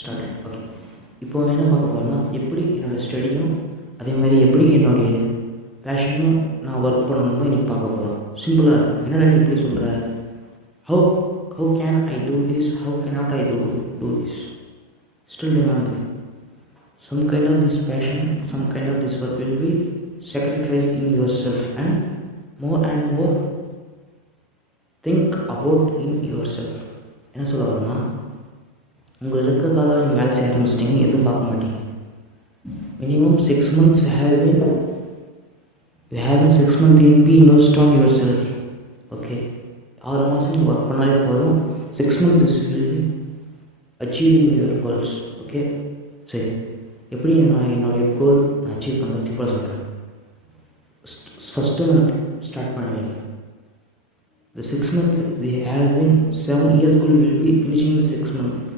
Started. Okay, இப்போ என்ன பார்க்க போகிறோம்னா, எப்படி என்னோடய ஸ்டடியும் அதே மாதிரி எப்படி என்னுடைய பேஷனும் நான் ஒர்க் பண்ணணும்னு இன்றைக்கி பார்க்க போகிறோம். சிம்பிளாக இருக்கும். என்னடா நீ இப்படி சொல்கிற, how how can I do this, how cannot I do this. Still remember, some kind of this passion, some kind of this work will be sacrificed in yourself, and more think about in yourself. என்ன சொல்ல வரேன்னா, உங்கள் இலக்க காலம் நீங்கள் வேலை செய்ய ஆரம்பிச்சிட்டிங்க, எதுவும் பார்க்க மாட்டீங்க. Minimum 6 months you have been 6 months in be invest on yourself. Okay, 6 மாதம் நீங்கள் ஒர்க் பண்ணாலே போதும். 6 months will be achieving your goals. Okay, சரி, எப்படி நான் என்னுடைய கோல் நான் அச்சீவ் பண்ணுறது சிம்பிளாக சொல்கிறேன். ஃபஸ்ட்டு மந்த் ஸ்டார்ட் பண்ணுவீங்க. The 6 months we have been 7 years goal will be finishing the 6 months.